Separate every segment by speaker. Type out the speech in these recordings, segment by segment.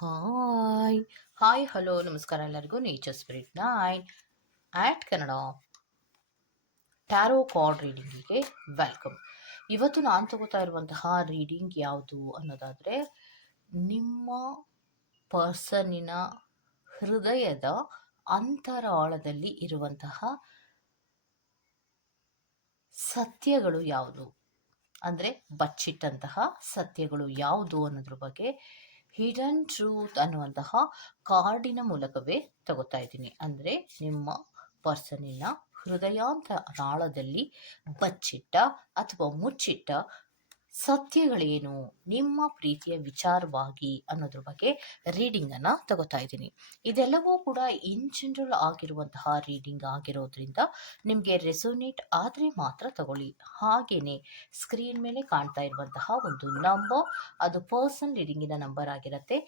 Speaker 1: Hi hi hello ನಮಸ್ಕಾರ ಎಲ್ಲರಿಗೂ. Nature spirit nine eight Kannada tarot card ರೀಡಿಂಗಿಗೆ welcome ಇವತ್ತು ನಾನು ತಗೋತಾ ಇರುವಂತಹ ರೀಡಿಂಗ್ ಯಾವುದು ಅನ್ನೋದಾದರೆ, ನಿಮ್ಮ ಪರ್ಸನಿನ ಹೃದಯದ ಅಂತರಾಳದಲ್ಲಿ ಇರುವಂತಹ ಸತ್ಯಗಳು ಯಾವುದು? ಅಂದರೆ ಬಚ್ಚಿಟ್ಟಂತಹ ಸತ್ಯಗಳು ಯಾವುದು ಅನ್ನೋದ್ರ ಬಗ್ಗೆ ಹಿಡನ್ ಟ್ರೂತ್ ಅನ್ನುವಂತಹ ಕಾರ್ಡಿನ ಮೂಲಕವೇ ತಗೋತಾ ಇದ್ದೀನಿ. ಅಂದರೆ ನಿಮ್ಮ ಪರ್ಸನಿನ ಹೃದಯಾಂತರಾಳದಲ್ಲಿ ಬಚ್ಚಿಟ್ಟ ಅಥವಾ ಮುಚ್ಚಿಟ್ಟ ಸತ್ಯಗಳೇನು? ನಿಮ್ಮ ಪ್ರೀತಿಯ ವಿಚಾರವಾಗಿ ಅನ್ನೋದ್ರ ಬಗ್ಗೆ ರೀಡಿಂಗನ್ನು ತಗೋತಾ ಇದ್ದೀನಿ. ಇದೆಲ್ಲವೂ ಕೂಡ ಇನ್ ಜನರಲ್ ಆಗಿರುವಂತಹ ರೀಡಿಂಗ್ ಆಗಿರೋದ್ರಿಂದ ನಿಮಗೆ ರೆಸೋನೇಟ್ ಆದರೆ ಮಾತ್ರ ತಗೊಳ್ಳಿ. ಹಾಗೆಯೇ ಸ್ಕ್ರೀನ್ ಮೇಲೆ ಕಾಣ್ತಾ ಇರುವಂತಹ ಒಂದು ನಂಬರ್ ಅದು ಪರ್ಸನಲ್ ರೀಡಿಂಗಿನ ನಂಬರ್ ಆಗಿರುತ್ತೆ.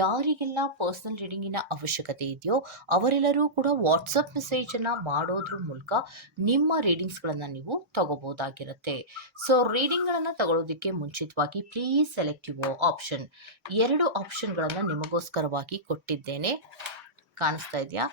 Speaker 1: ಯಾರಿಗೆಲ್ಲ ಪರ್ಸನಲ್ ರೀಡಿಂಗಿನ ಅವಶ್ಯಕತೆ ಇದೆಯೋ ಅವರೆಲ್ಲರೂ ಕೂಡ ವಾಟ್ಸಪ್ ಮೆಸೇಜನ್ನು ಮಾಡೋದ್ರ ಮೂಲಕ ನಿಮ್ಮ ರೀಡಿಂಗ್ಸ್ಗಳನ್ನು ನೀವು ತಗೋಬೋದಾಗಿರುತ್ತೆ. ಸೊ ರೀಡಿಂಗ್ಗಳನ್ನು ತಗೊಳ್ಳೋದಕ್ಕೆ ಮುಂಚಿತವಾಗಿ ಪ್ಲೀಸ್ ಸೆಲೆಕ್ಟ್ ಯುವ ಆಪ್ಷನ್ ಎರಡು ಆಪ್ಷನ್ಗಳನ್ನು ನಿಮಗೋಸ್ಕರವಾಗಿ ಕೊಟ್ಟಿದ್ದೇನೆ. ಕಾಣಿಸ್ತಾ ಇದೆಯಾ?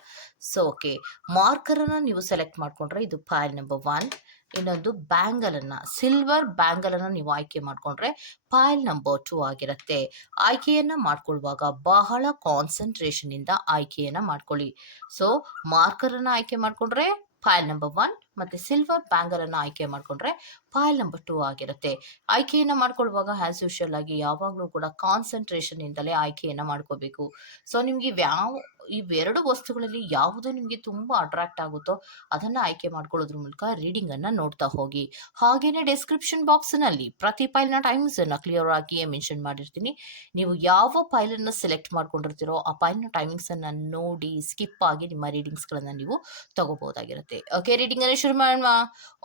Speaker 1: ಸೊ ಓಕೆ ಮಾರ್ಕರನ್ನು ನೀವು ಸೆಲೆಕ್ಟ್ ಮಾಡಿಕೊಂಡ್ರೆ ಇದು ಫೈಲ್ ನಂಬರ್ ಒನ್ ಇನ್ನೊಂದು ಬ್ಯಾಂಗಲನ್ನು ಸಿಲ್ವರ್ ಬ್ಯಾಂಗಲನ್ನು ನೀವು ಆಯ್ಕೆ ಮಾಡಿಕೊಂಡ್ರೆ ಫೈಲ್ ನಂಬರ್ ಟು ಆಗಿರುತ್ತೆ. ಆಯ್ಕೆಯನ್ನು ಮಾಡ್ಕೊಳ್ಳುವಾಗ ಬಹಳ ಕಾನ್ಸಂಟ್ರೇಷನಿಂದ ಆಯ್ಕೆಯನ್ನು ಮಾಡ್ಕೊಳ್ಳಿ. ಸೊ ಮಾರ್ಕರನ್ನು ಆಯ್ಕೆ ಮಾಡಿಕೊಂಡ್ರೆ ಫೈಲ್ ನಂಬರ್ ಒನ್ ಮತ್ತು ಸಿಲ್ವರ್ ಬ್ಯಾಂಗಲನ್ನು ಆಯ್ಕೆ ಮಾಡಿಕೊಂಡ್ರೆ ಫೈಲ್ ನಂಬರ್ ಟೂ ಆಗಿರುತ್ತೆ. ಆಯ್ಕೆಯನ್ನು ಮಾಡ್ಕೊಳ್ಳುವಾಗ ಆ್ಯಸ್ ಯೂಶುವಲ್ ಆಗಿ ಯಾವಾಗಲೂ ಕೂಡ ಕಾನ್ಸಂಟ್ರೇಷನಿಂದಲೇ ಆಯ್ಕೆಯನ್ನು ಮಾಡ್ಕೋಬೇಕು. ಸೊ ನಿಮಗೆ ಯಾವ ಇವೆರಡು ವಸ್ತುಗಳಲ್ಲಿ ಯಾವುದು ನಿಮಗೆ ತುಂಬ ಅಟ್ರಾಕ್ಟ್ ಆಗುತ್ತೋ ಅದನ್ನು ಆಯ್ಕೆ ಮಾಡ್ಕೊಳ್ಳೋದ್ರ ಮೂಲಕ ರೀಡಿಂಗನ್ನು ನೋಡ್ತಾ ಹೋಗಿ. ಹಾಗೇನೆ ಡಿಸ್ಕ್ರಿಪ್ಷನ್ ಬಾಕ್ಸ್ನಲ್ಲಿ ಪ್ರತಿ ಫೈಲ್ನ ಟೈಮಿಂಗ್ಸನ್ನು ಕ್ಲಿಯರ್ ಆಗಿ ಮೆನ್ಷನ್ ಮಾಡಿರ್ತೀನಿ. ನೀವು ಯಾವ ಫೈಲನ್ನು ಸೆಲೆಕ್ಟ್ ಮಾಡ್ಕೊಂಡಿರ್ತೀರೋ ಆ ಫೈಲ್ನ ಟೈಮಿಂಗ್ಸನ್ನು ನೋಡಿ ಸ್ಕಿಪ್ ಆಗಿ ನಿಮ್ಮ ರೀಡಿಂಗ್ಸ್ಗಳನ್ನು ನೀವು ತಗೋಬಹುದಾಗಿರುತ್ತೆ. ಓಕೆ ರೀಡಿಂಗನ್ನು ಶುರು ಮಾಡೋಣ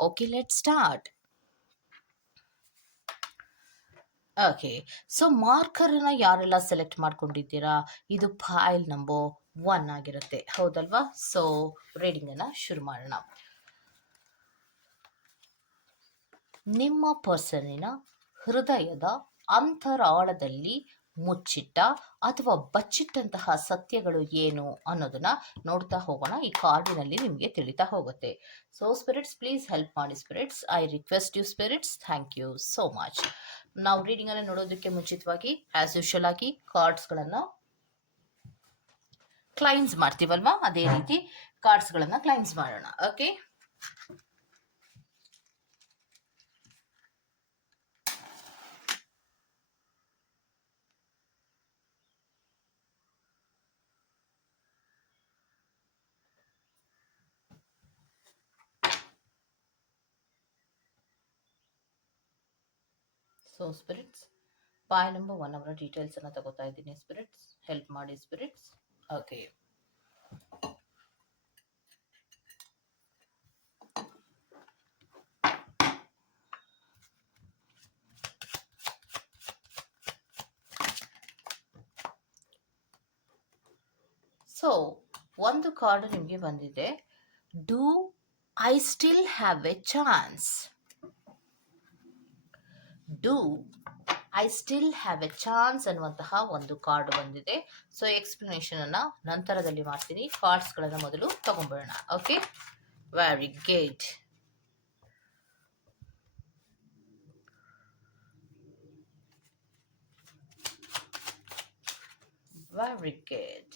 Speaker 1: okay let start okay so ಮಾರ್ಕರನ್ನು ಯಾರೆಲ್ಲ ಸೆಲೆಕ್ಟ್ ಮಾಡ್ಕೊಂಡಿದ್ದೀರಾ? ಇದು ಫೈಲ್ ನಂಬರ್ ಒನ್ ಆಗಿರುತ್ತೆ. ಹೌದಲ್ವಾ? ಸೊ ರೀಡಿಂಗನ್ನು ಶುರು ಮಾಡೋಣ. ನಿಮ್ಮ ಪರ್ಸನಿನ ಹೃದಯದ ಅಂತರಾಳದಲ್ಲಿ ಮುಚ್ಚಿಟ್ಟ ಅಥವಾ ಬಚ್ಚಿಟ್ಟಂತಹ ಸತ್ಯಗಳು ಏನು ಅನ್ನೋದನ್ನ ನೋಡ್ತಾ ಹೋಗೋಣ. ಈ ಕಾರ್ಡಿನಲ್ಲಿ ನಿಮಗೆ ತಿಳಿತಾ ಹೋಗುತ್ತೆ. ಸೊ ಸ್ಪಿರಿಟ್ಸ್ ಪ್ಲೀಸ್ ಹೆಲ್ಪ್ ಮಾಡಿ spirits I request you spirits thank you so much ನಾವು ರೀಡಿಂಗ್ ಅನ್ನು ನೋಡೋದಕ್ಕೆ ಮುಂಚಿತವಾಗಿ ಆಸ್ ಯೂಶಲ್ ಆಗಿ ಕಾರ್ಡ್ಸ್ಗಳನ್ನು ಕ್ಲೈನ್ಸ್ ಮಾಡ್ತೀವಲ್ವಾ? ಅದೇ ರೀತಿ ಕಾರ್ಡ್ಸ್ಗಳನ್ನು ಕ್ಲೈನ್ಸ್ ಮಾಡೋಣ. Okay so spirits pile number one ಅವರ ಡೀಟೇಲ್ಸ್ ಅನ್ನ ತಗೋತಾ ಇದ್ದೀನಿ. ಸ್ಪಿರಿಟ್ಸ್ ಹೆಲ್ಪ್ ಮಾಡಿ ಸ್ಪಿರಿಟ್ಸ್ ಓಕೆ ಸೊ ಒಂದು ಕಾರ್ಡ್ ನಿಮಗೆ ಬಂದಿದೆ. Do I still have a chance do I still have a chance ಅನ್ನುವಂತಹ ಒಂದು ಕಾರ್ಡ್ ಬಂದಿದೆ. ಸೊ ಎಕ್ಸ್ಪ್ಲನೇಷನ್ ಅನ್ನ ನಂತರದಲ್ಲಿ ಮಾಡ್ತೀನಿ. ಕಾರ್ಡ್ಸ್ಗಳನ್ನು ಮೊದಲು ತಗೊಂಡ್ಬಿಡೋಣ okay very good very good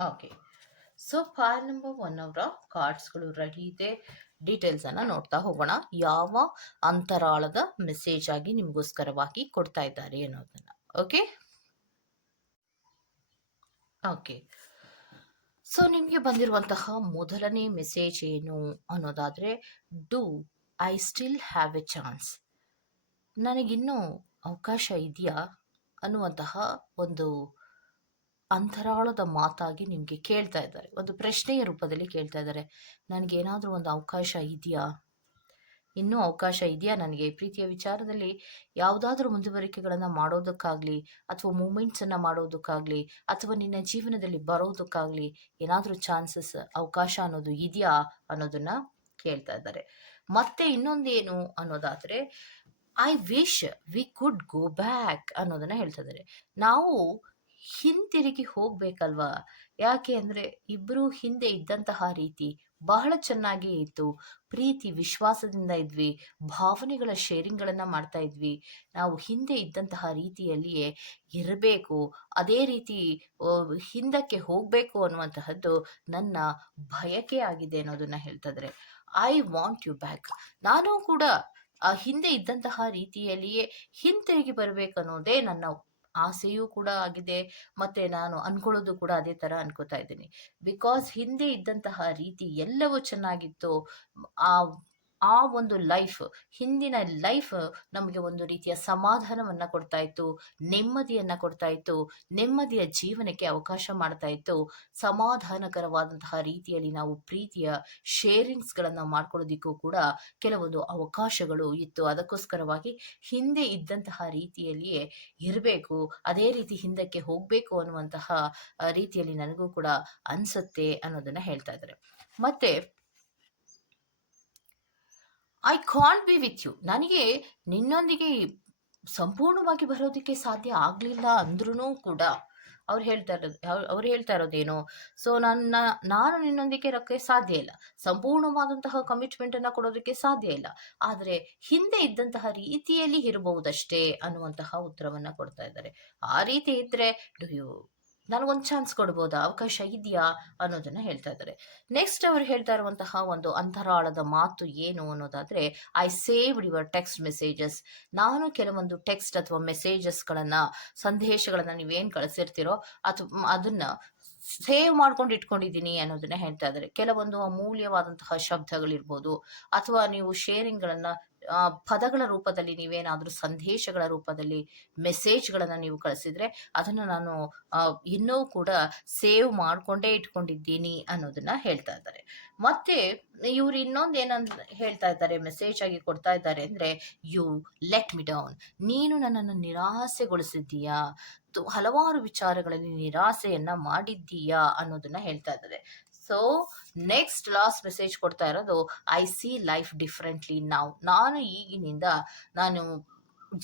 Speaker 1: okay so pile number one ಅವರ ಕಾರ್ಡ್ಸ್ಗಳು ರೆಡಿ ಇದೆ. ಡೀಟೇಲ್ಸನ್ನು ನೋಡ್ತಾ ಹೋಗೋಣ. ಯಾವ ಅಂತರಾಳದ ಮೆಸೇಜ್ ಆಗಿ ನಿಮಗೋಸ್ಕರವಾಗಿ ಕೊಡ್ತಾ ಇದ್ದಾರೆ ಅನ್ನೋದನ್ನು. ಓಕೆ ಓಕೆ ಸೊ ನಿಮಗೆ ಬಂದಿರುವಂತಹ ಮೊದಲನೇ ಮೆಸೇಜ್ ಏನು ಅನ್ನೋದಾದರೆ do I still have a chance ನನಗಿನ್ನೂ ಅವಕಾಶ ಇದೆಯಾ ಅನ್ನುವಂತಹ ಒಂದು ಅಂತರಾಳದ ಮಾತಾಗಿ ನಿಮಗೆ ಕೇಳ್ತಾ ಇದ್ದಾರೆ. ಒಂದು ಪ್ರಶ್ನೆಯ ರೂಪದಲ್ಲಿ ಕೇಳ್ತಾ ಇದ್ದಾರೆ. ನನಗೇನಾದರೂ ಒಂದು ಅವಕಾಶ ಇದೆಯಾ? ಇನ್ನೂ ಅವಕಾಶ ಇದೆಯಾ? ನನಗೆ ಪ್ರೀತಿಯ ವಿಚಾರದಲ್ಲಿ ಯಾವುದಾದ್ರೂ ಮುಂದುವರಿಕೆಗಳನ್ನು ಮಾಡೋದಕ್ಕಾಗಲಿ, ಅಥವಾ ಮೂಮೆಂಟ್ಸನ್ನು ಮಾಡೋದಕ್ಕಾಗಲಿ, ಅಥವಾ ನಿನ್ನ ಜೀವನದಲ್ಲಿ ಬರೋದಕ್ಕಾಗಲಿ ಏನಾದರೂ ಚಾನ್ಸಸ್, ಅವಕಾಶ ಅನ್ನೋದು ಇದೆಯಾ? ಅನ್ನೋದನ್ನು ಕೇಳ್ತಾ ಇದ್ದಾರೆ. ಮತ್ತೆ ಇನ್ನೊಂದೇನು ಅನ್ನೋದಾದರೆ, I wish we could go back ಅನ್ನೋದನ್ನ ಹೇಳ್ತಾ ಇದ್ದಾರೆ. ನಾವು ಹಿಂತಿರುಗಿ ಹೋಗ್ಬೇಕಲ್ವಾ? ಯಾಕೆ ಅಂದರೆ ಇಬ್ರು ಹಿಂದೆ ಇದ್ದಂತಹ ರೀತಿ ಬಹಳ ಚೆನ್ನಾಗಿ ಇತ್ತು. ಪ್ರೀತಿ, ವಿಶ್ವಾಸದಿಂದ ಇದ್ವಿ. ಭಾವನೆಗಳ ಶೇರಿಂಗ್ಗಳನ್ನು ಮಾಡ್ತಾ ಇದ್ವಿ. ನಾವು ಹಿಂದೆ ಇದ್ದಂತಹ ರೀತಿಯಲ್ಲಿಯೇ ಇರಬೇಕು. ಅದೇ ರೀತಿ ಹಿಂದಕ್ಕೆ ಹೋಗಬೇಕು ಅನ್ನುವಂತಹದ್ದು ನನ್ನ ಬಯಕೆ ಆಗಿದೆ ಅನ್ನೋದನ್ನ ಹೇಳ್ತಾದ್ರೆ ಐ ವಾಂಟ್ ಯು ಬ್ಯಾಕ್ ನಾನು ಕೂಡ ಆ ಹಿಂದೆ ಇದ್ದಂತಹ ರೀತಿಯಲ್ಲಿಯೇ ಹಿಂತಿರುಗಿ ಬರಬೇಕನ್ನೋದೇ ನನ್ನ ಆಸೆಯೂ ಕೂಡ ಆಗಿದೆ. ಮತ್ತೆ ನಾನು ಅನ್ಕೊಳ್ಳೋದು ಕೂಡ ಅದೇ ಥರ ಅನ್ಕೋತಾ ಇದ್ದೀನಿ. ಬಿಕಾಸ್ ಹಿಂದೆ ಇದ್ದಂತಹ ರೀತಿ ಎಲ್ಲವೂ ಚೆನ್ನಾಗಿತ್ತು. ಆ ಆ ಒಂದು ಲೈಫ್ ಹಿಂದಿನ ಲೈಫ್ ನಮಗೆ ಒಂದು ರೀತಿಯ ಸಮಾಧಾನವನ್ನು ಕೊಡ್ತಾ ಇತ್ತು, ನೆಮ್ಮದಿಯನ್ನು ಕೊಡ್ತಾ ಇತ್ತು, ನೆಮ್ಮದಿಯ ಜೀವನಕ್ಕೆ ಅವಕಾಶ ಮಾಡ್ತಾ ಇತ್ತು. ಸಮಾಧಾನಕರವಾದಂತಹ ರೀತಿಯಲ್ಲಿ ನಾವು ಪ್ರೀತಿಯ ಶೇರಿಂಗ್ಸ್ಗಳನ್ನು ಮಾಡ್ಕೊಳ್ಳೋದಿಕ್ಕೂ ಕೂಡ ಕೆಲವೊಂದು ಅವಕಾಶಗಳು ಇತ್ತು. ಅದಕ್ಕೋಸ್ಕರವಾಗಿ ಹಿಂದೆ ಇದ್ದಂತಹ ರೀತಿಯಲ್ಲಿಯೇ ಇರಬೇಕು, ಅದೇ ರೀತಿ ಹಿಂದಕ್ಕೆ ಹೋಗಬೇಕು ಅನ್ನುವಂತಹ ರೀತಿಯಲ್ಲಿ ನನಗೂ ಕೂಡ ಅನಿಸುತ್ತೆ ಅನ್ನೋದನ್ನು ಹೇಳ್ತಾ ಇದ್ದಾರೆ. ಮತ್ತೆ I can't be with you ನನಗೆ ನಿನ್ನೊಂದಿಗೆ ಸಂಪೂರ್ಣವಾಗಿ ಬರೋದಕ್ಕೆ ಸಾಧ್ಯ ಆಗಲಿಲ್ಲ ಅಂದ್ರೂ ಕೂಡ ಅವ್ರು ಹೇಳ್ತಾ ಇರೋದು, ಅವ್ರು ಹೇಳ್ತಾ ಇರೋದೇನು. ಸೊ ನನ್ನ ನಾನು ನಿನ್ನೊಂದಿಗೆ ಇರೋಕ್ಕೆ ಸಾಧ್ಯ ಇಲ್ಲ. ಸಂಪೂರ್ಣವಾದಂತಹ ಕಮಿಟ್ಮೆಂಟನ್ನು ಕೊಡೋದಕ್ಕೆ ಸಾಧ್ಯ ಇಲ್ಲ. ಆದರೆ ಹಿಂದೆ ಇದ್ದಂತಹ ರೀತಿಯಲ್ಲಿ ಇರಬಹುದಷ್ಟೇ ಅನ್ನುವಂತಹ ಉತ್ತರವನ್ನು ಕೊಡ್ತಾ ಇದ್ದಾರೆ. ಆ ರೀತಿ ಇದ್ದರೆ ಡು ಯು ನನಗೊಂದು ಚಾನ್ಸ್ ಕೊಡ್ಬೋದಾ, ಅವಕಾಶ ಇದೆಯಾ ಅನ್ನೋದನ್ನ ಹೇಳ್ತಾ ಇದ್ದಾರೆ. ನೆಕ್ಸ್ಟ್ ಅವರು ಹೇಳ್ತಾ ಇರುವಂತಹ ಒಂದು ಅಂತರಾಳದ ಮಾತು ಏನು ಅನ್ನೋದಾದ್ರೆ I saved your text messages ನಾನು ಕೆಲವೊಂದು ಟೆಕ್ಸ್ಟ್ ಅಥವಾ ಮೆಸೇಜಸ್ಗಳನ್ನು ಸಂದೇಶಗಳನ್ನು ನೀವೇನು ಕಳಿಸಿರ್ತೀರೋ ಅಥವಾ ಅದನ್ನ ಸೇವ್ ಮಾಡ್ಕೊಂಡು ಇಟ್ಕೊಂಡಿದ್ದೀನಿ ಅನ್ನೋದನ್ನ ಹೇಳ್ತಾ ಇದ್ದಾರೆ. ಕೆಲವೊಂದು ಅಮೂಲ್ಯವಾದಂತಹ ಶಬ್ದಗಳಿರ್ಬೋದು, ಅಥವಾ ನೀವು ಶೇರಿಂಗ್ಗಳನ್ನು ಪದಗಳ ರೂಪದಲ್ಲಿ ನೀವೇನಾದರೂ ಸಂದೇಶಗಳ ರೂಪದಲ್ಲಿ ಮೆಸೇಜ್ಗಳನ್ನು ನೀವು ಕಳಿಸಿದ್ರೆ ಅದನ್ನು ನಾನು ಇನ್ನೂ ಕೂಡ ಸೇವ್ ಮಾಡಿಕೊಂಡೇ ಇಟ್ಕೊಂಡಿದ್ದೀನಿ ಅನ್ನೋದನ್ನ ಹೇಳ್ತಾ ಇದ್ದಾರೆ. ಮತ್ತೆ ಇವ್ರು ಇನ್ನೊಂದು ಏನಂತ ಹೇಳ್ತಾ ಇದ್ದಾರೆ, ಮೆಸೇಜ್ ಆಗಿ ಕೊಡ್ತಾ ಇದ್ದಾರೆ ಅಂದ್ರೆ ಯು ಲೆಟ್ ಮಿ ಡೌನ್ ನೀನು ನನ್ನನ್ನು ನಿರಾಸೆಗೊಳಿಸಿದ್ದೀಯಾ? ಹಲವಾರು ವಿಚಾರಗಳಲ್ಲಿ ನಿರಾಸೆಯನ್ನ ಮಾಡಿದ್ದೀಯಾ? ಅನ್ನೋದನ್ನ ಹೇಳ್ತಾ ಇದ್ದಾರೆ. ಸೊ ನೆಕ್ಸ್ಟ್ ಲಾಸ್ಟ್ ಮೆಸೇಜ್ ಕೊಡ್ತಾ ಇರೋದು ಐ ಸಿ ಲೈಫ್ ಡಿಫ್ರೆಂಟ್ಲಿ ನಾವು ನಾನು ಈಗಿನಿಂದ ನಾನು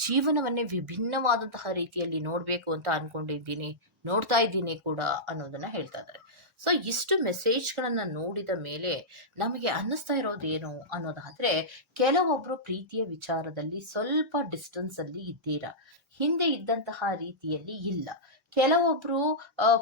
Speaker 1: ಜೀವನವನ್ನೇ ವಿಭಿನ್ನವಾದಂತಹ ರೀತಿಯಲ್ಲಿ ನೋಡಬೇಕು ಅಂತ ಅನ್ಕೊಂಡಿದ್ದೀನಿ, ನೋಡ್ತಾ ಇದ್ದೀನಿ ಕೂಡ ಅನ್ನೋದನ್ನ ಹೇಳ್ತಾ ಇದ್ದಾರೆ. ಸೊ ಇಷ್ಟು ಮೆಸೇಜ್ಗಳನ್ನು ನೋಡಿದ ಮೇಲೆ ನಮಗೆ ಅನ್ನಿಸ್ತಾ ಇರೋದೇನು ಅನ್ನೋದಾದ್ರೆ, ಕೆಲವೊಬ್ರು ಪ್ರೀತಿಯ ವಿಚಾರದಲ್ಲಿ ಸ್ವಲ್ಪ ಡಿಸ್ಟೆನ್ಸ್ ಅಲ್ಲಿ ಇದ್ದೀರಾ? ಹಿಂದೆ ಇದ್ದಂತಹ ರೀತಿಯಲ್ಲಿ ಇಲ್ಲ. ಕೆಲವೊಬ್ರು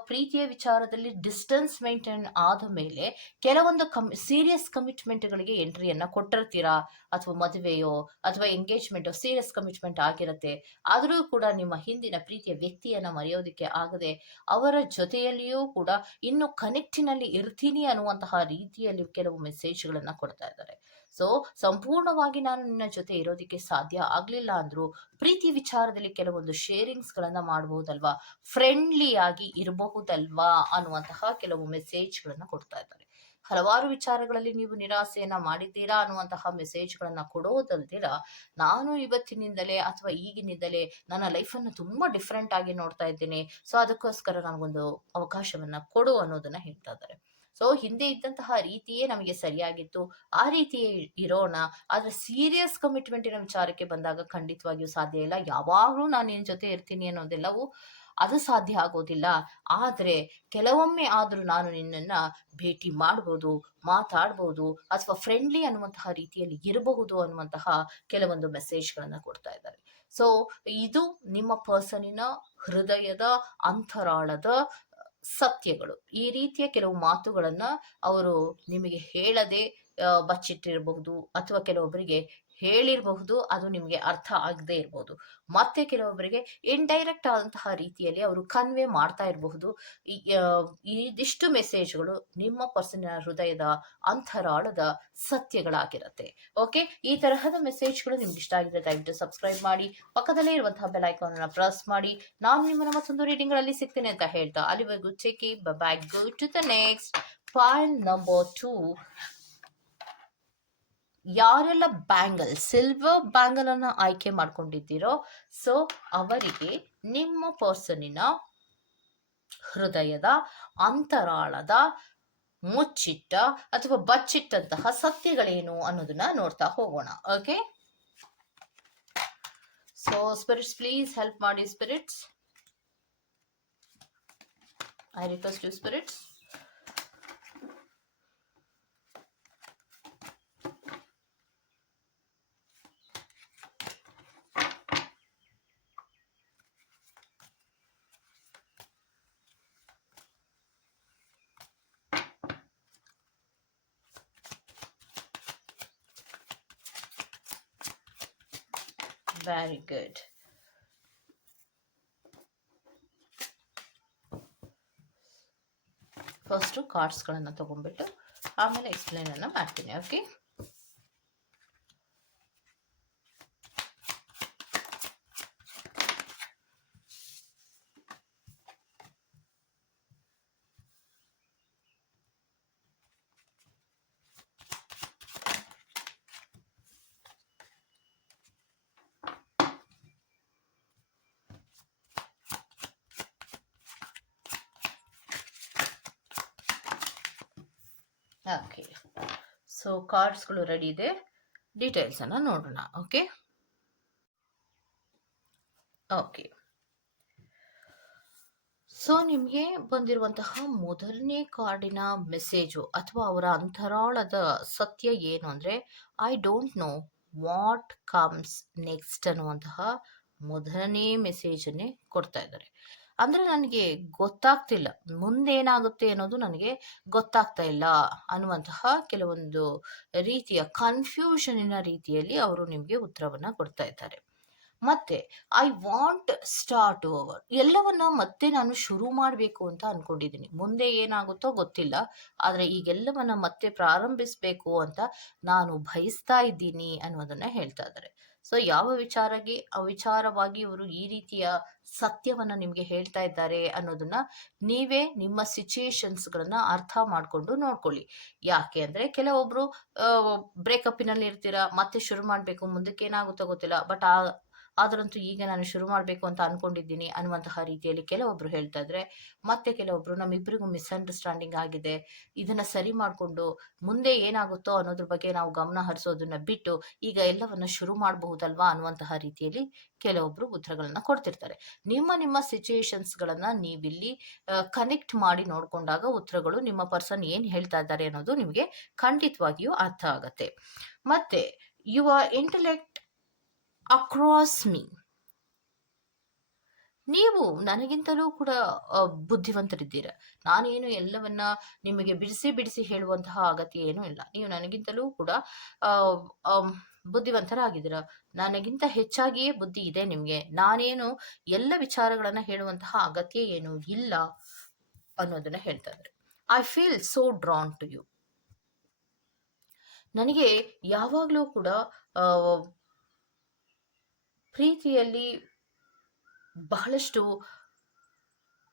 Speaker 1: ಪ್ರೀತಿಯ ವಿಚಾರದಲ್ಲಿ ಡಿಸ್ಟೆನ್ಸ್ ಮೇಂಟೈನ್ ಆದ ಮೇಲೆ ಕೆಲವೊಂದು ಕಮ್, ಸೀರಿಯಸ್ ಕಮಿಟ್ಮೆಂಟ್ಗಳಿಗೆ ಎಂಟ್ರಿಯನ್ನ ಕೊಟ್ಟಿರ್ತೀರಾ? ಅಥವಾ ಮದುವೆಯೋ? ಅಥವಾ ಎಂಗೇಜ್ಮೆಂಟೋ? ಸೀರಿಯಸ್ ಕಮಿಟ್ಮೆಂಟ್ ಆಗಿರುತ್ತೆ. ಆದರೂ ಕೂಡ ನಿಮ್ಮ ಹಿಂದಿನ ಪ್ರೀತಿಯ ವ್ಯಕ್ತಿಯನ್ನ ಮರೆಯೋದಕ್ಕೆ ಆಗದೆ ಅವರ ಜೊತೆಯಲ್ಲಿಯೂ ಕೂಡ ಇನ್ನು ಕನೆಕ್ಟಿನಲ್ಲಿ ಇರ್ತೀನಿ ಅನ್ನುವಂತಹ ರೀತಿಯಲ್ಲಿ ಕೆಲವು ಮೆಸೇಜ್ಗಳನ್ನು ಕೊಡ್ತಾ ಇದ್ದಾರೆ. ಸೊ ಸಂಪೂರ್ಣವಾಗಿ ನಾನು ನಿನ್ನ ಜೊತೆ ಇರೋದಕ್ಕೆ ಸಾಧ್ಯ ಆಗಲಿಲ್ಲ ಅಂದ್ರು ಪ್ರೀತಿ ವಿಚಾರದಲ್ಲಿ ಕೆಲವೊಂದು ಶೇರಿಂಗ್ಸ್ಗಳನ್ನ ಮಾಡಬಹುದಲ್ವಾ ಫ್ರೆಂಡ್ಲಿ ಆಗಿ ಇರಬಹುದಲ್ವಾ? ಅನ್ನುವಂತಹ ಕೆಲವು ಮೆಸೇಜ್ಗಳನ್ನ ಕೊಡ್ತಾ ಇದ್ದಾರೆ. ಹಲವಾರು ವಿಚಾರಗಳಲ್ಲಿ ನೀವು ನಿರಾಸೆಯನ್ನ ಮಾಡಿದ್ದೀರಾ? ಅನ್ನುವಂತಹ ಮೆಸೇಜ್ಗಳನ್ನ ಕೊಡೋದಲ್ದಿರ? ನಾನು ಇವತ್ತಿನಿಂದಲೇ ಅಥವಾ ಈಗಿನಿಂದಲೇ ನನ್ನ ಲೈಫನ್ನು ತುಂಬಾ ಡಿಫ್ರೆಂಟ್ ಆಗಿ ನೋಡ್ತಾ ಇದ್ದೀನಿ. ಸೊ ಅದಕ್ಕೋಸ್ಕರ ನನಗೊಂದು ಅವಕಾಶವನ್ನ ಕೊಡು ಅನ್ನೋದನ್ನ ಹೇಳ್ತಾ ಇದ್ದಾರೆ. ಸೊ, ಹಿಂದೆ ಇದ್ದಂತಹ ರೀತಿಯೇ ನಮಗೆ ಸರಿಯಾಗಿತ್ತು. ಆ ರೀತಿಯೇ ಇರೋಣ. ಆದ್ರೆ ಸೀರಿಯಸ್ ಕಮಿಟ್ಮೆಂಟಿನ ವಿಚಾರಕ್ಕೆ ಬಂದಾಗ ಖಂಡಿತವಾಗಿಯೂ ಸಾಧ್ಯ ಇಲ್ಲ. ಯಾವಾಗಲೂ ನಾನು ನಿನ್ನ ಜೊತೆ ಇರ್ತೀನಿ ಅನ್ನೋದೆಲ್ಲವೂ ಅದು ಸಾಧ್ಯ ಆಗೋದಿಲ್ಲ. ಆದರೆ ಕೆಲವೊಮ್ಮೆ ಆದರೂ ನಾನು ನಿನ್ನನ್ನು ಭೇಟಿ ಮಾಡ್ಬೋದು, ಮಾತಾಡ್ಬೋದು ಅಥವಾ ಫ್ರೆಂಡ್ಲಿ ಅನ್ನುವಂತಹ ರೀತಿಯಲ್ಲಿ ಇರಬಹುದು ಅನ್ನುವಂತಹ ಕೆಲವೊಂದು ಮೆಸೇಜ್ಗಳನ್ನು ಕೊಡ್ತಾ ಇದ್ದಾರೆ. ಸೊ ಇದು ನಿಮ್ಮ ಪರ್ಸನಿನ ಹೃದಯದ, ಅಂತರಾಳದ ಸತ್ಯಗಳು. ಈ ರೀತಿಯ ಕೆಲವು ಮಾತುಗಳನ್ನು ಅವರು ನಿಮಗೆ ಹೇಳದೆ ಬಚ್ಚಿಟ್ಟಿರಬಹುದು ಅಥವಾ ಕೆಲವೊಬ್ಬರಿಗೆ ಹೇಳಿರಬಹುದು, ಅದು ನಿಮಗೆ ಅರ್ಥ ಆಗದೆ ಇರಬಹುದು ಮತ್ತೆ ಕೆಲವೊಬ್ಬರಿಗೆ ಇಂಡೈರೆಕ್ಟ್ ಆದಂತಹ ರೀತಿಯಲ್ಲಿ ಅವರು ಕನ್ವೆ ಮಾಡ್ತಾ ಇರಬಹುದು. ಇದಿಷ್ಟು ಮೆಸೇಜ್ಗಳು ನಿಮ್ಮ ಪರ್ಸನ ಹೃದಯದ ಅಂತರಾಳದ ಸತ್ಯಗಳಾಗಿರುತ್ತೆ. ಓಕೆ ಈ ತರಹದ ಮೆಸೇಜ್ಗಳು ನಿಮ್ಗೆ ಇಷ್ಟ ಆಗಿದ್ರೆ ದಯವಿಟ್ಟು ಸಬ್ಸ್ಕ್ರೈಬ್ ಮಾಡಿ, ಪಕ್ಕದಲ್ಲೇ ಇರುವಂತಹ ಬೆಲ್ ಐಕಾನ್ ಪ್ರೆಸ್ ಮಾಡಿ. ನಾನು ನಿಮ್ಮನ್ನ ಮತ್ತೊಂದು ರೀಡಿಂಗ್ ಅಲ್ಲಿ ಸಿಗ್ತೇನೆ ಅಂತ ಹೇಳ್ತಾ ಅಲ್ಲಿವರೆಗೂ check bye go to the next pile number two ಯಾರೆಲ್ಲ ಬ್ಯಾಂಗಲ್ ಸಿಲ್ವರ್ ಬ್ಯಾಂಗಲ್ ಅನ್ನ ಆಯ್ಕೆ ಮಾಡ್ಕೊಂಡಿದ್ದೀರೋ ಸೊ ಅವರಿಗೆ ನಿಮ್ಮ ಪರ್ಸನಿನ ಹೃದಯದ ಅಂತರಾಳದ ಮುಚ್ಚಿಟ್ಟ ಅಥವಾ ಬಚ್ಚಿಟ್ಟಂತಹ ಸತ್ಯಗಳೇನು ಅನ್ನೋದನ್ನ ನೋಡ್ತಾ ಹೋಗೋಣ okay so spirits please help ಮಾಡಿ spirits I request you spirits very good first ಕಾರ್ಡ್ಸ್ಗಳನ್ನು ತಗೊಂಡ್ಬಿಟ್ಟು ಆಮೇಲೆ ಎಕ್ಸ್ಪ್ಲೇನನ್ನು ಮಾಡ್ತೀನಿ ಓಕೆ ಓಕೆ ಸೊ ಕಾರ್ಡ್ಸ್ಗಳು ರೆಡಿ ಇದೆ. ಡೀಟೇಲ್ಸನ್ನು ನೋಡೋಣ. ಓಕೆ ಓಕೆ ಸೊ ನಿಮಗೆ ಬಂದಿರುವಂತಹ ಮೊದಲನೇ ಕಾರ್ಡಿನ ಮೆಸೇಜು ಅಥವಾ ಅವರ ಅಂತರಾಳದ ಸತ್ಯ ಏನು ಅಂದರೆ I don't know what comes next ಅನ್ನುವಂತಹ ಮೊದಲನೇ ಮೆಸೇಜನ್ನೇ ಕೊಡ್ತಾ ಇದ್ದಾರೆ. ಅಂದರೆ ನನಗೆ ಗೊತ್ತಾಗ್ತಿಲ್ಲ. ಮುಂದೇನಾಗುತ್ತೆ ಅನ್ನೋದು ನನಗೆ ಗೊತ್ತಾಗ್ತಾ ಇಲ್ಲ ಅನ್ನುವಂತಹ ಕೆಲವೊಂದು ರೀತಿಯ ಕನ್ಫ್ಯೂಷನಿನ ರೀತಿಯಲ್ಲಿ ಅವರು ನಿಮಗೆ ಉತ್ತರವನ್ನು ಕೊಡ್ತಾ ಇದ್ದಾರೆ. ಮತ್ತೆ ಐ ವಾಂಟ್ ಸ್ಟಾರ್ಟ್ ಓವರ್ ಎಲ್ಲವನ್ನ ಮತ್ತೆ ನಾನು ಶುರು ಮಾಡಬೇಕು ಅಂತ ಅನ್ಕೊಂಡಿದ್ದೀನಿ. ಮುಂದೆ ಏನಾಗುತ್ತೋ ಗೊತ್ತಿಲ್ಲ. ಆದರೆ ಈಗೆಲ್ಲವನ್ನ ಮತ್ತೆ ಪ್ರಾರಂಭಿಸಬೇಕು ಅಂತ ನಾನು ಬಯಸ್ತಾ ಇದ್ದೀನಿ ಅನ್ನೋದನ್ನ ಹೇಳ್ತಾ ಇದ್ದಾರೆ. ಸೊ, ಯಾವ ವಿಚಾರಕ್ಕೆ ಆ ವಿಚಾರವಾಗಿ ಇವರು ಈ ರೀತಿಯ ಸತ್ಯವನ್ನ ನಿಮಗೆ ಹೇಳ್ತಾ ಇದ್ದಾರೆ ಅನ್ನೋದನ್ನ ನೀವೇ ನಿಮ್ಮ ಸಿಚುಯೇಷನ್ಸ್ಗಳನ್ನ ಅರ್ಥ ಮಾಡ್ಕೊಂಡು ನೋಡ್ಕೊಳ್ಳಿ. ಯಾಕೆ ಅಂದ್ರೆ ಕೆಲವೊಬ್ರು ಬ್ರೇಕಪ್ಪಿನಲ್ಲಿ ಇರ್ತೀರಾ, ಮತ್ತೆ ಶುರು ಮಾಡಬೇಕು, ಮುಂದಕ್ಕೆ ಏನಾಗುತ್ತೋ ಗೊತ್ತಿಲ್ಲ, ಬಟ್ ಆ ಆದ್ರಂತೂ ಈಗ ನಾನು ಶುರು ಮಾಡಬೇಕು ಅಂತ ಅನ್ಕೊಂಡಿದ್ದೀನಿ ಅನ್ನುವಂತಹ ರೀತಿಯಲ್ಲಿ ಕೆಲವೊಬ್ರು ಹೇಳ್ತಾ ಇದ್ರೆ. ಮತ್ತೆ ಕೆಲವೊಬ್ರು ನಮ್ಮಿಬ್ಬರಿಗೂ ಮಿಸ್ಅಂಡರ್ಸ್ಟ್ಯಾಂಡಿಂಗ್ ಆಗಿದೆ. ಇದನ್ನ ಸರಿ ಮಾಡಿಕೊಂಡು ಮುಂದೆ ಏನಾಗುತ್ತೋ ಅನ್ನೋದ್ರ ಬಗ್ಗೆ ನಾವು ಗಮನ ಹರಿಸೋದನ್ನ ಬಿಟ್ಟು ಈಗ ಎಲ್ಲವನ್ನ ಶುರು ಮಾಡಬಹುದಲ್ವಾ ಅನ್ನುವಂತಹ ರೀತಿಯಲ್ಲಿ ಕೆಲವೊಬ್ರು ಉತ್ತರಗಳನ್ನ ಕೊಡ್ತಿರ್ತಾರೆ. ನಿಮ್ಮ ನಿಮ್ಮ ಸಿಚುಯೇಷನ್ಸ್ಗಳನ್ನ ನೀವಿಲ್ಲಿ ಕನೆಕ್ಟ್ ಮಾಡಿ ನೋಡ್ಕೊಂಡಾಗ ಉತ್ತರಗಳು ನಿಮ್ಮ ಪರ್ಸನ್ ಏನ್ ಹೇಳ್ತಾ ಇದ್ದಾರೆ ಅನ್ನೋದು ನಿಮಗೆ ಖಂಡಿತವಾಗಿಯೂ ಅರ್ಥ ಆಗತ್ತೆ. ಮತ್ತೆ ಯುವ ಇಂಟೆಲೆಕ್ಟ್ ಅಕ್ರಾಸ್ ಮೀ ನೀವು ನನಗಿಂತಲೂ ಕೂಡ ಬುದ್ಧಿವಂತರಿದ್ದೀರ. ನಾನೇನು ಎಲ್ಲವನ್ನ ನಿಮಗೆ ಬಿಡಿಸಿ ಬಿಡಿಸಿ ಹೇಳುವಂತಹ ಅಗತ್ಯ ಏನೂ ಇಲ್ಲ. ನೀವು ನನಗಿಂತಲೂ ಕೂಡ ಬುದ್ಧಿವಂತರಾಗಿದ್ದೀರ. ನನಗಿಂತ ಹೆಚ್ಚಾಗಿಯೇ ಬುದ್ಧಿ ಇದೆ ನಿಮಗೆ. ನಾನೇನು ಎಲ್ಲ ವಿಚಾರಗಳನ್ನ ಹೇಳುವಂತಹ ಅಗತ್ಯ ಏನು ಇಲ್ಲ ಅನ್ನೋದನ್ನ ಹೇಳ್ತಾ ಇದ್ದಾರೆ. I feel so drawn to you ನನಗೆ ಯಾವಾಗಲೂ ಕೂಡ ಪ್ರೀತಿಯಲ್ಲಿ ಬಹಳಷ್ಟು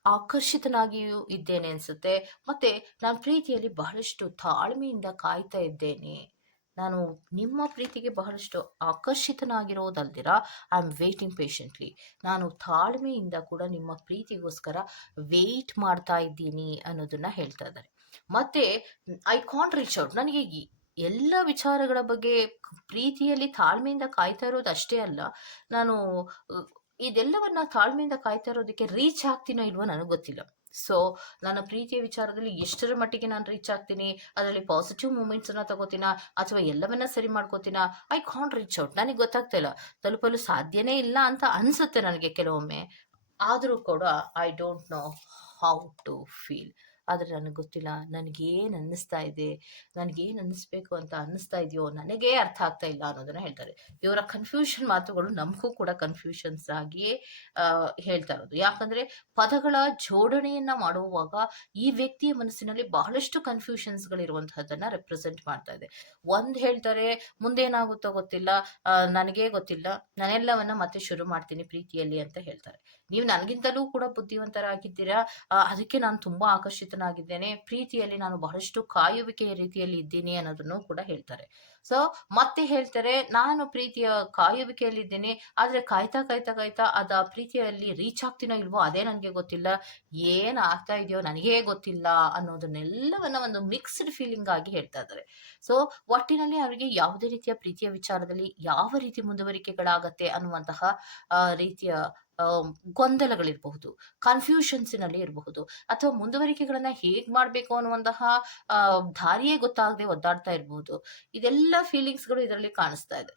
Speaker 1: ಆಕರ್ಷಿತನಾಗಿಯೂ ಇದ್ದೇನೆ ಅನ್ಸುತ್ತೆ. ಮತ್ತೆ ನಾನು ಪ್ರೀತಿಯಲ್ಲಿ ಬಹಳಷ್ಟು ತಾಳ್ಮೆಯಿಂದ ಕಾಯ್ತಾ ಇದ್ದೇನೆ. ನಾನು ನಿಮ್ಮ ಪ್ರೀತಿಗೆ ಬಹಳಷ್ಟು ಆಕರ್ಷಿತನಾಗಿರೋದಲ್ದಿರ? ಐ ಆಮ್ ವೇಟಿಂಗ್ ಪೇಷಂಟ್ಲಿ ನಾನು ತಾಳ್ಮೆಯಿಂದ ಕೂಡ ನಿಮ್ಮ ಪ್ರೀತಿಗೋಸ್ಕರ ವೇಟ್ ಮಾಡ್ತಾ ಇದ್ದೀನಿ ಅನ್ನೋದನ್ನ ಹೇಳ್ತಾ ಇದ್ದಾರೆ. ಮತ್ತೆ ಐ ಕಾಂಟ್ ರೀಚ್ ಔಟ್ ನನಗೆ ಎಲ್ಲ ವಿಚಾರಗಳ ಬಗ್ಗೆ ಪ್ರೀತಿಯಲ್ಲಿ ತಾಳ್ಮೆಯಿಂದ ಕಾಯ್ತಾ ಇರೋದು ಅಷ್ಟೇ ಅಲ್ಲ. ನಾನು ಇದೆಲ್ಲವನ್ನ ತಾಳ್ಮೆಯಿಂದ ಕಾಯ್ತಾ ಇರೋದಕ್ಕೆ ರೀಚ್ ಆಗ್ತೀನೋ ಇಲ್ವೋ ನನಗೆ ಗೊತ್ತಿಲ್ಲ. ಸೊ ನನ್ನ ಪ್ರೀತಿಯ ವಿಚಾರದಲ್ಲಿ ಎಷ್ಟರ ಮಟ್ಟಿಗೆ ನಾನು ರೀಚ್ ಆಗ್ತೀನಿ? ಅದರಲ್ಲಿ ಪಾಸಿಟಿವ್ ಮೂಮೆಂಟ್ಸ್ ಅನ್ನ ತಗೋತೀನ? ಅಥವಾ ಎಲ್ಲವನ್ನ ಸರಿ ಮಾಡ್ಕೋತೀನ? ಐ ಕಾಂಟ್ ರೀಚ್ ಔಟ್ ನನಗೆ ಗೊತ್ತಾಗ್ತಾ ಇಲ್ಲ. ತಲುಪಲು ಸಾಧ್ಯನೇ ಇಲ್ಲ ಅಂತ ಅನ್ಸುತ್ತೆ ನನಗೆ ಕೆಲವೊಮ್ಮೆ. ಆದರೂ ಕೂಡ I don't know how to feel ಆದರೆ ನನಗೆ ಗೊತ್ತಿಲ್ಲ. ನನಗೇನು ಅನ್ನಿಸ್ತಾ ಇದೆ? ನನಗೇನು ಅನ್ನಿಸ್ಬೇಕು ಅಂತ ಅನ್ನಿಸ್ತಾ ಇದೆಯೋ? ನನಗೇ ಅರ್ಥ ಆಗ್ತಾ ಇಲ್ಲ ಅನ್ನೋದನ್ನ ಹೇಳ್ತಾರೆ. ಇವರ ಕನ್ಫ್ಯೂಷನ್ ಮಾತುಗಳು ನಮಗೂ ಕೂಡ ಕನ್ಫ್ಯೂಷನ್ಸ್ ಆಗಿಯೇ ಹೇಳ್ತಾ ಇರೋದು. ಯಾಕಂದ್ರೆ ಪದಗಳ ಜೋಡಣೆಯನ್ನ ಮಾಡುವಾಗ ಈ ವ್ಯಕ್ತಿಯ ಮನಸ್ಸಿನಲ್ಲಿ ಬಹಳಷ್ಟು ಕನ್ಫ್ಯೂಷನ್ಸ್ಗಳಿರುವಂತಹದ್ದನ್ನು ರೆಪ್ರೆಸೆಂಟ್ ಮಾಡ್ತಾ ಇದೆ. ಒಂದ್ ಹೇಳ್ತಾರೆ, ಮುಂದೇನಾಗುತ್ತೋ ಗೊತ್ತಿಲ್ಲ. ನನಗೇ ಗೊತ್ತಿಲ್ಲ. ನಾನೆಲ್ಲವನ್ನ ಮತ್ತೆ ಶುರು ಮಾಡ್ತೀನಿ ಪ್ರೀತಿಯಲ್ಲಿ ಅಂತ ಹೇಳ್ತಾರೆ. ನೀವು ನನಗಿಂತಲೂ ಕೂಡ ಬುದ್ಧಿವಂತರಾಗಿದ್ದೀರಾ? ಅದಕ್ಕೆ ನಾನು ತುಂಬಾ ಆಕರ್ಷಿತನಾಗಿದ್ದೇನೆ. ಪ್ರೀತಿಯಲ್ಲಿ ನಾನು ಬಹಳಷ್ಟು ಕಾಯುವಿಕೆಯ ರೀತಿಯಲ್ಲಿ ಇದ್ದೀನಿ ಅನ್ನೋದನ್ನು ಕೂಡ ಹೇಳ್ತಾರೆ. ಸೊ ಮತ್ತೆ ಹೇಳ್ತಾರೆ, ನಾನು ಪ್ರೀತಿಯ ಕಾಯುವಿಕೆಯಲ್ಲಿ ಇದ್ದೀನಿ, ಆದ್ರೆ ಕಾಯ್ತಾ ಕಾಯ್ತಾ ಕಾಯ್ತಾ ಅದ ಪ್ರೀತಿಯಲ್ಲಿ ರೀಚ್ ಆಗ್ತೀನೋ ಇಲ್ವೋ ಅದೇ ನನಗೆ ಗೊತ್ತಿಲ್ಲ. ಏನ್ ಆಗ್ತಾ ಇದೆಯೋ ನನಗೆ ಗೊತ್ತಿಲ್ಲ ಅನ್ನೋದನ್ನೆಲ್ಲವನ್ನ ಒಂದು ಮಿಕ್ಸ್ಡ್ ಫೀಲಿಂಗ್ ಆಗಿ ಹೇಳ್ತಾ ಇದ್ದಾರೆ. ಸೊ ಒಟ್ಟಿನಲ್ಲಿ ಅವರಿಗೆ ಯಾವುದೇ ರೀತಿಯ ಪ್ರೀತಿಯ ವಿಚಾರದಲ್ಲಿ ಯಾವ ರೀತಿ ಮುಂದುವರಿಕೆಗಳಾಗತ್ತೆ ಅನ್ನುವಂತಹ ರೀತಿಯ ಗೊಂದಲಗಳಿರಬಹುದು ಕನ್ಫ್ಯೂಷನ್ಸಿನಲ್ಲಿ ಇರಬಹುದು, ಅಥವಾ ಮುಂದುವರಿಕೆಗಳನ್ನ ಹೇಗ್ ಮಾಡ್ಬೇಕು ಅನ್ನುವಂತಹ ದಾರಿಯೇ ಗೊತ್ತಾಗದೆ ಒದ್ದಾಡ್ತಾ ಇರಬಹುದು. ಇದೆಲ್ಲ ಫೀಲಿಂಗ್ಸ್ಗಳು ಇದರಲ್ಲಿ ಕಾಣಿಸ್ತಾ ಇದೆ.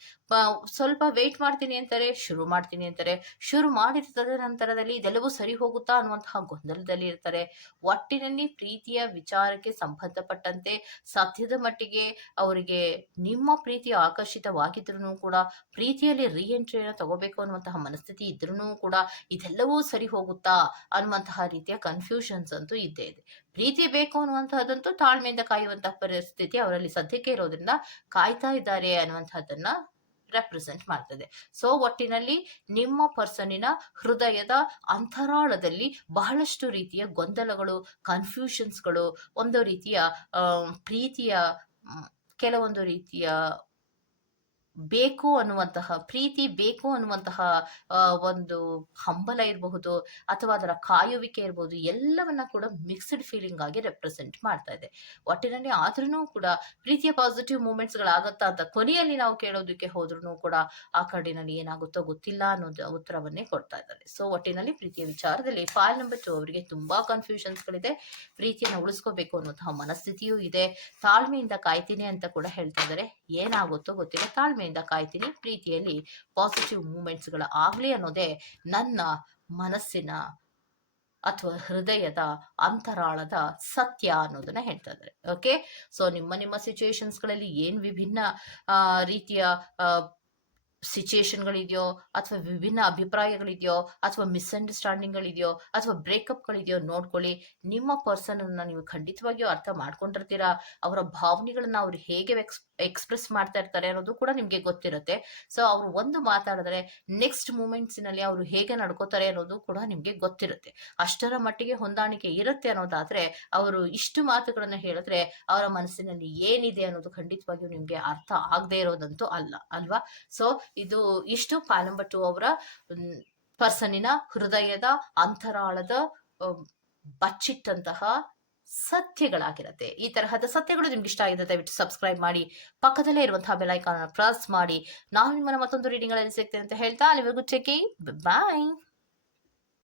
Speaker 1: ಸ್ವಲ್ಪ ವೆಯ್ಟ್ ಮಾಡ್ತೀನಿ ಅಂತಾರೆ, ಶುರು ಮಾಡ್ತೀನಿ ಅಂತಾರೆ. ಶುರು ಮಾಡಿದ ತದನಂತರದಲ್ಲಿ ಇದೆಲ್ಲವೂ ಸರಿ ಹೋಗುತ್ತಾ ಅನ್ನುವಂತಹ ಗೊಂದಲದಲ್ಲಿ ಇರ್ತಾರೆ. ಒಟ್ಟಿನಲ್ಲಿ ಪ್ರೀತಿಯ ವಿಚಾರಕ್ಕೆ ಸಂಬಂಧಪಟ್ಟಂತೆ ಸದ್ಯದ ಮಟ್ಟಿಗೆ ಅವರಿಗೆ ನಿಮ್ಮ ಪ್ರೀತಿ ಆಕರ್ಷಿತವಾಗಿದ್ರು ಕೂಡ, ಪ್ರೀತಿಯಲ್ಲಿ ರೀ ಎಂಟ್ರಿಯನ್ನು ತಗೋಬೇಕು ಅನ್ನುವಂತಹ ಮನಸ್ಥಿತಿ ಇದ್ರೂ ಕೂಡ ಇದೆಲ್ಲವೂ ಸರಿ ಹೋಗುತ್ತಾ ಅನ್ನುವಂತಹ ರೀತಿಯ ಕನ್ಫ್ಯೂಷನ್ಸ್ ಅಂತೂ ಇದ್ದೇ ಇದೆ. ಪ್ರೀತಿ ಬೇಕು ಅನ್ನುವಂತಹದ್ದಂತೂ ತಾಳ್ಮೆಯಿಂದ ಕಾಯುವಂತಹ ಪರಿಸ್ಥಿತಿ ಅವರಲ್ಲಿ ಸದ್ಯಕ್ಕೆ ಇರೋದ್ರಿಂದ ಕಾಯ್ತಾ ಇದ್ದಾರೆ ಅನ್ನುವಂತಹದ್ದನ್ನ ರೆಪ್ರೆಸೆಂಟ್ ಮಾಡ್ತದೆ. ಸೊ ಒಟ್ಟಿನಲ್ಲಿ ನಿಮ್ಮ ಪರ್ಸನಿನ ಹೃದಯದ ಅಂತರಾಳದಲ್ಲಿ ಬಹಳಷ್ಟು ರೀತಿಯ ಗೊಂದಲಗಳು ಕನ್ಫ್ಯೂಷನ್ಸ್ಗಳು ಒಂದು ರೀತಿಯ ಪ್ರೀತಿಯ ಕೆಲವೊಂದು ರೀತಿಯ ಬೇಕು ಅನ್ನುವಂತಹ ಪ್ರೀತಿ, ಬೇಕು ಅನ್ನುವಂತಹ ಒಂದು ಹಂಬಲ ಇರಬಹುದು ಅಥವಾ ಅದರ ಕಾಯುವಿಕೆ ಇರಬಹುದು ಎಲ್ಲವನ್ನ ಕೂಡ ಮಿಕ್ಸ್ಡ್ ಫೀಲಿಂಗ್ ಆಗಿ ರೆಪ್ರೆಸೆಂಟ್ ಮಾಡ್ತಾ ಇದೆ. ಒಟ್ಟಿನಲ್ಲಿ ಆದ್ರೂ ಕೂಡ ಪ್ರೀತಿಯ ಪಾಸಿಟಿವ್ ಮೂಮೆಂಟ್ಸ್ ಗಳಾಗತ್ತಾ ಅಂತ ಕೊನೆಯಲ್ಲಿ ನಾವು ಕೇಳೋದಕ್ಕೆ ಹೋದ್ರೂ ಕೂಡ ಆ ಕಾರ್ಡಿನಲ್ಲಿ ಏನಾಗುತ್ತೋ ಗೊತ್ತಿಲ್ಲ ಅನ್ನೋದು ಉತ್ತರವನ್ನೇ ಕೊಡ್ತಾ ಇದ್ದಾರೆ. ಸೊ ಒಟ್ಟಿನಲ್ಲಿ ಪ್ರೀತಿಯ ವಿಚಾರದಲ್ಲಿ ಫೈಲ್ ನಂಬರ್ ಟು ಅವರಿಗೆ ತುಂಬಾ ಕನ್ಫ್ಯೂಷನ್ಸ್ ಗಳಿದೆ. ಪ್ರೀತಿಯನ್ನು ಉಳಿಸ್ಕೋಬೇಕು ಅನ್ನುವಂತಹ ಮನಸ್ಥಿತಿಯೂ ಇದೆ. ತಾಳ್ಮೆಯಿಂದ ಕಾಯ್ತೀನಿ ಅಂತ ಕೂಡ ಹೇಳ್ತಾ ಇದ್ದಾರೆ. ಏನಾಗುತ್ತೋ ಗೊತ್ತಿಲ್ಲ. ತಾಳ್ಮೆಯಿಂದ ಕಾಯ್ತೀನಿ. ಪ್ರೀತಿಯಲ್ಲಿ ಪಾಸಿಟಿವ್ ಮೂಮೆಂಟ್ಸ್ಗಳ ಆಗಲಿ ಅನ್ನೋದೇ ನನ್ನ ಮನಸ್ಸಿನ ಅಥವಾ ಹೃದಯದ ಅಂತರಾಳದ ಸತ್ಯ ಅನ್ನೋದನ್ನ ಹೇಳ್ತಾ ಇದ್ದಾರೆ. ಓಕೆ ಸೊ ನಿಮ್ಮ ನಿಮ್ಮ ಸಿಚುವೇಶನ್ಸ್ಗಳಲ್ಲಿ ಏನ್ ವಿಭಿನ್ನ ರೀತಿಯ ಸಿಚುಯೇಷನ್ಗಳಿದೆಯೋ ಅಥವಾ ವಿಭಿನ್ನ ಅಭಿಪ್ರಾಯಗಳಿದೆಯೋ ಅಥವಾ ಮಿಸ್ಅಂಡರ್ಸ್ಟ್ಯಾಂಡಿಂಗ್ಗಳಿದೆಯೋ ಅಥವಾ ಬ್ರೇಕಪ್ಗಳಿದೆಯೋ ನೋಡ್ಕೊಳ್ಳಿ. ನಿಮ್ಮ ಪರ್ಸನ್ ಅನ್ನ ನೀವು ಖಂಡಿತವಾಗಿಯೂ ಅರ್ಥ ಮಾಡ್ಕೊಂಡಿರ್ತೀರಾ? ಅವರ ಭಾವನೆಗಳನ್ನ ಅವ್ರು ಹೇಗೆ ಎಕ್ಸ್ ಎಕ್ಸ್ಪ್ರೆಸ್ ಮಾಡ್ತಾ ಇರ್ತಾರೆ ಅನ್ನೋದು ಕೂಡ ನಿಮಗೆ ಗೊತ್ತಿರುತ್ತೆ. ಸೊ ಅವರು ಒಂದು ಮಾತಾಡಿದ್ರೆ ನೆಕ್ಸ್ಟ್ ಮೂಮೆಂಟ್ಸಿನಲ್ಲಿ ಅವರು ಹೇಗೆ ನಡ್ಕೋತಾರೆ ಅನ್ನೋದು ಕೂಡ ನಿಮಗೆ ಗೊತ್ತಿರುತ್ತೆ. ಅಷ್ಟರ ಮಟ್ಟಿಗೆ ಹೊಂದಾಣಿಕೆ ಇರುತ್ತೆ ಅನ್ನೋದಾದ್ರೆ ಅವರು ಇಷ್ಟು ಮಾತುಗಳನ್ನು ಹೇಳಿದ್ರೆ ಅವರ ಮನಸ್ಸಿನಲ್ಲಿ ಏನಿದೆ ಅನ್ನೋದು ಖಂಡಿತವಾಗಿಯೂ ನಿಮಗೆ ಅರ್ಥ ಆಗದೆ ಇರೋದಂತೂ ಅಲ್ಲ, ಅಲ್ವಾ? ಸೊ ಇದು ಇಷ್ಟು ಪಾಲಂಬಟ್ಟು ಅವರ ಪರ್ಸನಿನ ಹೃದಯದ ಅಂತರಾಳದ ಬಚ್ಚಿಟ್ಟಂತಹ ಸತ್ಯಗಳಾಗಿರುತ್ತೆ. ಈ ತರಹದ ಸತ್ಯಗಳು ನಿಮ್ಗೆ ಇಷ್ಟ ಆಗಿದೆ, ದಯವಿಟ್ಟು ಸಬ್ಸ್ಕ್ರೈಬ್ ಮಾಡಿ, ಪಕ್ಕದಲ್ಲೇ ಇರುವಂತಹ ಬೆಲೈಕಾನ್ ಪ್ರೆಸ್ ಮಾಡಿ, ನಾನು ನಿಮ್ಮನ್ನ ಮತ್ತೊಂದು ರೀಡಿಂಗ್ಗಳಲ್ಲಿ ಸಿಗ್ತೇನೆ ಅಂತ ಹೇಳ್ತಾ, ಅಲ್ಲಿವರೆಗೂ ಚೆಕ್ ಬಾಯ್